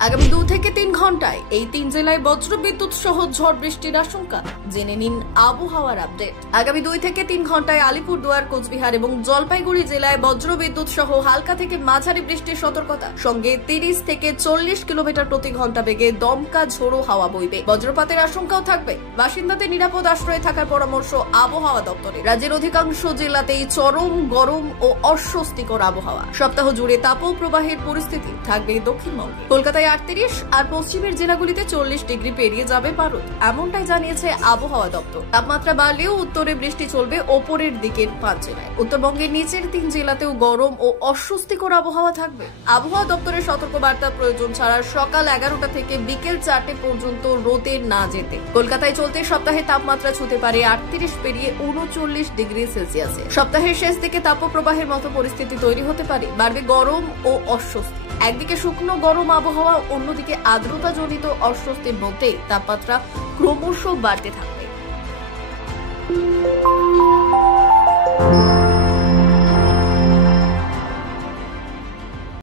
আগামী 2 থেকে 3 ঘন্টায় এই 3 জেলায় বজ্রবিদ্যুৎ সহ ঝড় বৃষ্টির আশঙ্কা। জেনে নিন আবহাওয়ার আপডেট। আগামী 2 থেকে 3 ঘন্টায় আলিপুরদুয়ার, কোচবিহার এবং জলপাইগুড়ি জেলায় বজ্রবিদ্যুৎ সহ হালকা থেকে মাঝারি বৃষ্টির সতর্কতা। সঙ্গে 30 থেকে 40 কিলোমিটার প্রতি ঘন্টা বেগে দমকা ঝোড়ো হাওয়া বইবে। বজ্রপাতের আশঙ্কাও থাকবে। বাসিন্দাদের নিরাপদ আশ্রয়ে থাকার পরামর্শ আবহাওয়া দপ্তরের। রাজ্যের অধিকাংশ জেলাতেই চরম গরম ও অস্বস্তিকর আবহাওয়া। সপ্তাহ জুড়ে তাপপ্রবাহের পরিস্থিতি থাকবে দক্ষিণবঙ্গে। কলকাতায় 38 আর পশ্চিমের জেলাগুলিতে 40 ডিগ্রি পেরিয়ে যাবে পারদ, এমনটাই জানিয়েছে আবহাওয়া দপ্তর। তাপমাত্রা বাড়লেও উত্তরে বৃষ্টি চলবে ওপরের দিকের 5 জেলায়। উত্তরবঙ্গের নিচের 3 জেলাতেও গরম ও অস্বস্তিকর আবহাওয়া থাকবে। আবহাওয়া দপ্তরের সতর্কবার্তা প্রয়োজন ছাড়া সকাল 11টা থেকে বিকেল 4টে পর্যন্ত রোদে না যেতে। কলকাতায় চলতি সপ্তাহে তাপমাত্রা ছুঁতে পারে 38 পেরিয়ে 39 ডিগ্রি সেলসিয়াসে। সপ্তাহের শেষ দিকে তাপপ্রবাহের মতো পরিস্থিতি তৈরি হতে পারে। বাড়বে গরম ও অস্বস্তি। একদিকে শুকনো গরম আবহাওয়া, অন্যদিকে আর্দ্রতাজনিত অস্বস্তির মধ্যে তাপমাত্রা ক্রমশ বাড়তে থাকবে।